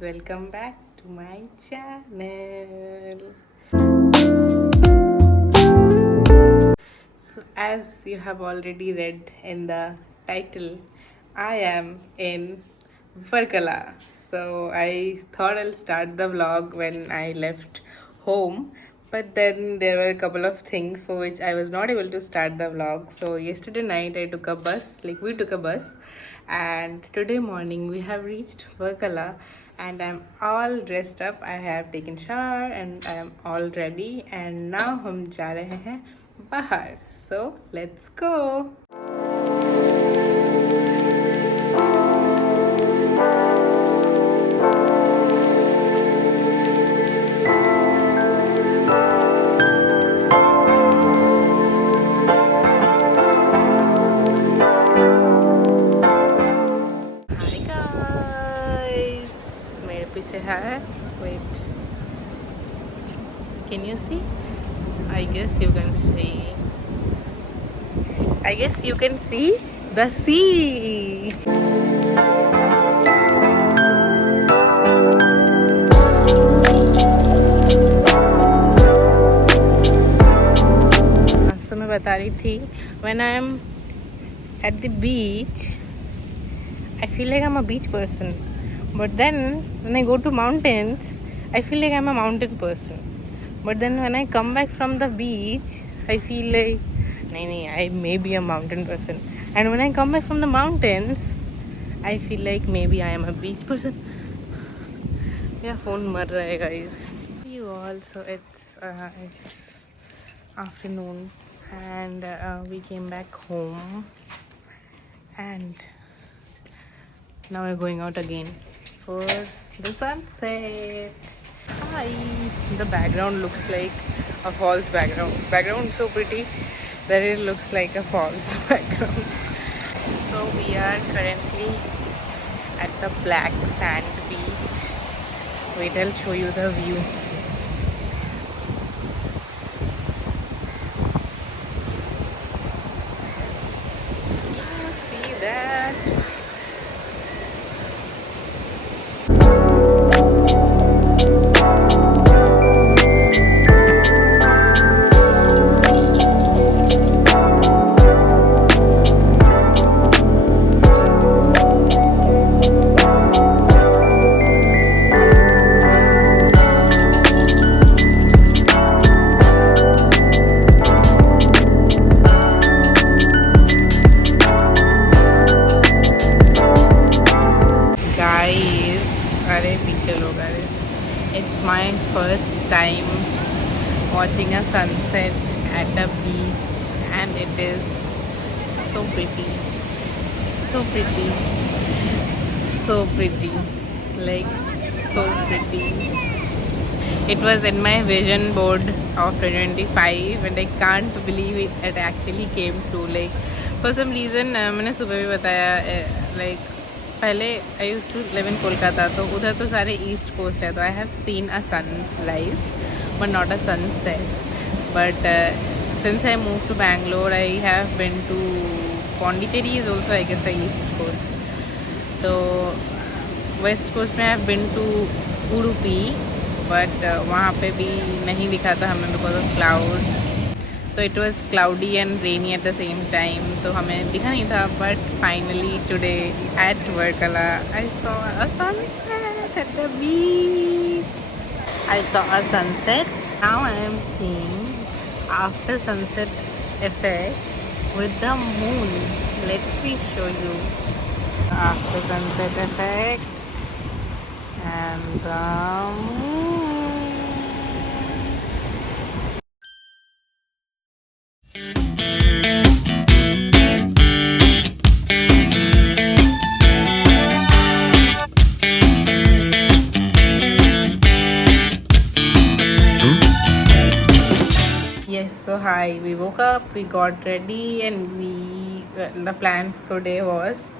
welcome back to my channel. So as you have already read in the title, I am in Varkala. So I thought I'll start the vlog when I left home, but then there were a couple of things for which I was not able to start the vlog. So yesterday night I took a bus, we took a bus, and today morning we have reached Varkala and I'm all dressed up. I have taken shower and I am all ready, and now हम जा रहे हैं बाहर. So let's go. Hi guys. मेरे पीछे है. Wait. Can you see? I guess you can see. I guess you can see the sea. So मैं बता रही थी, when I am at the beach, I feel like I'm a beach person. But then when I go to mountains, I feel like I'm a mountain person. But then when I come back from the beach, I feel like I may be a mountain person. And when I come back from the mountains, I feel like maybe I am a beach person. Yeah, phone mar raha hai guys. You all, so it's afternoon and we came back home and now we're going out again for the sunset. Hi. The background looks like a false background so pretty that it looks like a false background. So we are currently at the black sand beach. Wait, I'll show you the view. Can you see that? Guys, अरे पीछे लोग अरे. It's my first time watching a sunset at a beach and it is so pretty. So pretty. So pretty. Like so pretty. It was in my vision board of 2025 and I can't believe it actually came true. Like for some reason मैंने सुबह भी बताया like पहले I use to live in Kolkata, तो उधर तो सारे east coast है, तो I have seen a sunrise but not a sunset. But since I move to Bangalore I have been to Pondicherry is also I guess the east coast. तो west coast में I have been to Udupi but वहाँ पे भी नहीं दिखा था हमें because of cloud. So it was cloudy and rainy at the same time, तो हमें दिखा नहीं था. But finally today at Varkala I saw a sunset at the beach. I saw a sunset. Now I am seeing after sunset effect with the moon. Let me show you after sunset effect and the moon. Yes, so hi, we woke up, we got ready, and the plan for today was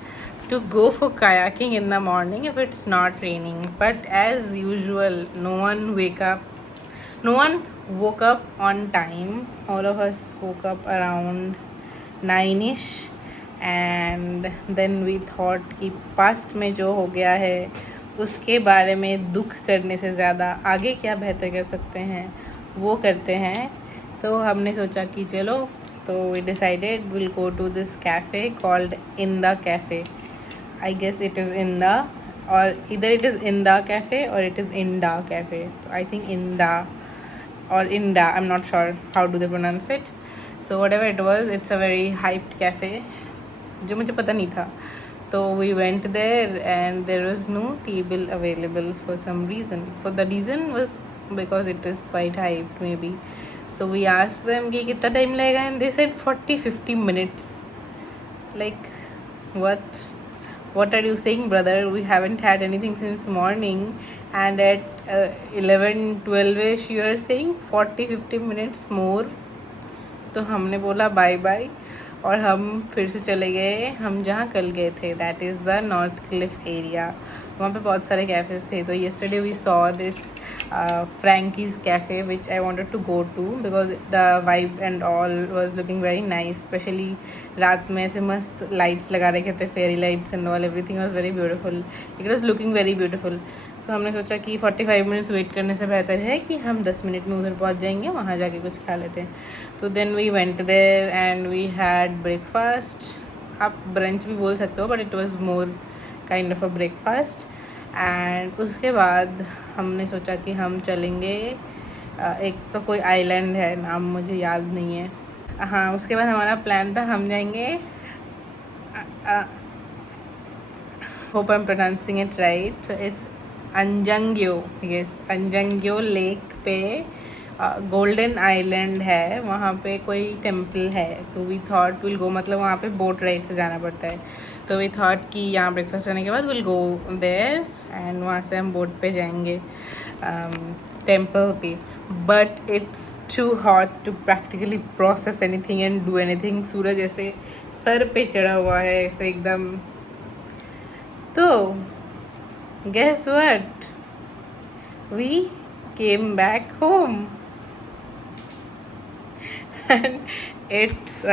to go for kayaking in the morning if it's not raining. But as usual, no one woke up on time. All of us woke up around 9ish, and then we thought कि past में जो हो गया है उसके बारे में दुख करने से ज़्यादा आगे क्या बेहतर कर सकते हैं वो करते हैं। तो हमने सोचा कि चलो, तो we decided will go to this cafe called Inda cafe. I guess it is Inda, or either it is Inda cafe or it is Inda cafe. So I think Inda or Inda, I'm not sure how do they pronounce it. So whatever it was, it's a very hyped cafe जो मुझे पता नहीं था. So we went there and there was no table available for some reason. For the reason was because it is quite hyped maybe. So we asked them कि कितना time लगेगा and they said 40-50 minutes. Like what? What are you saying, brother? We haven't had anything since morning and at 11-12ish you are saying 40-50 minutes more. तो हमने बोला bye bye और हम फिर से चले गए हम जहाँ कल गए थे, that is the north cliff area. वहाँ पे बहुत सारे कैफ़ेज़ थे. तो yesterday we saw this Frankie's cafe which I wanted to go to because the vibe and all was looking very nice. Specially रात में ऐसे मस्त लाइट्स लगा रखे थे, fairy lights and all, everything was very beautiful. It was looking very beautiful. तो हमने सोचा कि 45 मिनट्स वेट करने से बेहतर है कि हम 10 मिनट में उधर पहुंच जाएंगे, वहाँ जाके कुछ खा लेते हैं. तो then we went there and we had breakfast. आप ब्रंच भी बोल सकते हो but it was more kind of a breakfast. And उसके बाद हमने सोचा कि हम चलेंगे एक तो कोई आइलैंड है, नाम मुझे याद नहीं है. हाँ, उसके बाद हमारा प्लान था हम जाएंगे, hope I am pronouncing it right, so it's Anjungyo. Yes, Anjungyo lake पे गोल्डन आइलैंड है, वहाँ पे कोई टेम्पल है. तो वी थॉट विल गो, मतलब वहाँ पे बोट राइड से जाना पड़ता है. तो वी थॉट कि यहाँ ब्रेकफास्ट करने के बाद विल गो देयर एंड वहाँ से हम बोट पे जाएंगे टेम्पल पे. But it's too hot to practically process anything and do anything. सूरज ऐसे सर पे चढ़ा हुआ है ऐसे एकदम. तो guess what? We came back home and it's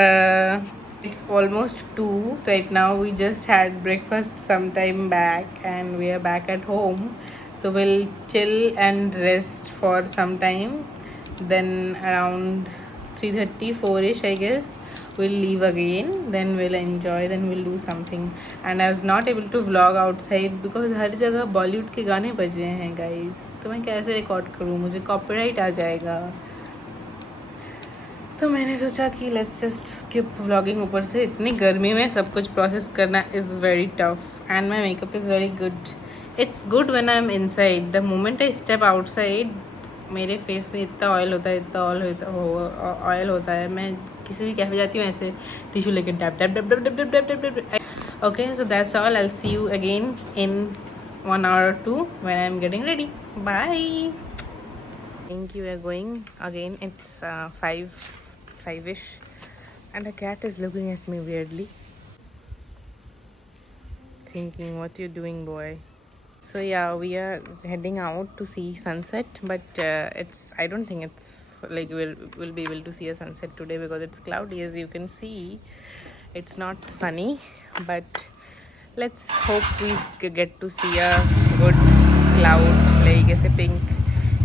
almost 2 right now. We just had breakfast some time back and we are back at home. So we'll chill and rest for some time. Then around 3:30-4ish I guess we'll leave again. Then we'll enjoy, then we'll do something. And I was not able to vlog outside because हर जगह बॉलीवुड के गाने बज रहे हैं guys. तो मैं कैसे record करूँ, मुझे कॉपीराइट आ जाएगा. तो मैंने सोचा कि लेट्स जस्ट स्किप व्लॉगिंग. ऊपर से इतनी गर्मी में सब कुछ प्रोसेस करना is very tough and my makeup is very good. It's good when I am inside. The moment I step outside मेरे फेस में इतना ऑयल होता है, इतना ऑयल होता है. मैं किसी भी कैफे जाती हूँ ऐसे टिश्यू लेके tap tap tap tap tap tap tap tap. Okay, so that's all. I will see you again in 1 hour or 2 when I am getting ready. Bye. I think you are going again. It's 5-ish and the cat is looking at me weirdly, thinking what you doing, boy. So yeah, we are heading out to see sunset, but I don't think it's like we'll be able to see a sunset today because it's cloudy. As you can see, it's not sunny, but let's hope we get to see a good cloud, like ऐसे pink,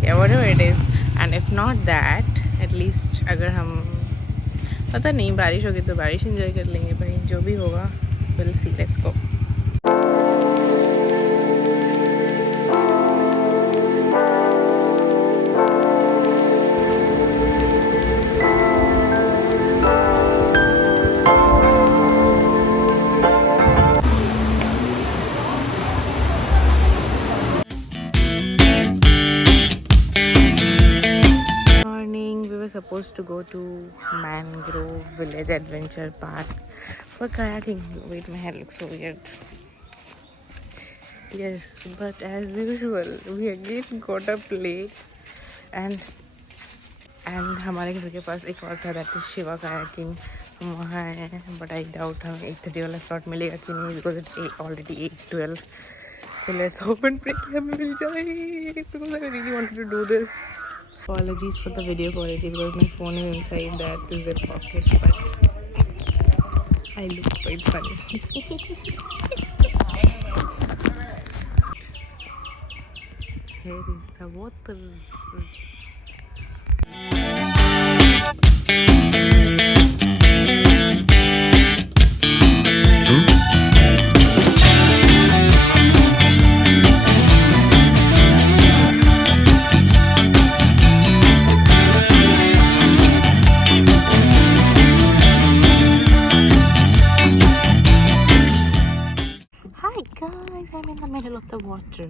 yeah, whatever it is. And if not that, at least अगर हम, पता नहीं, बारिश होगी तो बारिश enjoy कर लेंगे भाई. जो भी होगा we'll see. Let's go. Supposed to go to Mangrove Village Adventure Park for kayaking. Wait, my hair looks so weird. Yes, but as usual, we again got up late and हमारे घर के पास एक और था, that is शिवा kayaking. हम वहाँ हैं, but I doubt हमें 8:30 वाला slot मिलेगा कि नहीं because it's already 8:12. So let's hope and pray कि हमें मिल जाए because I really wanted to do this. Apologies for the video quality because my phone is inside that zip pocket, but I look quite funny. here is the water. Hi guys, I'm in the middle of the water.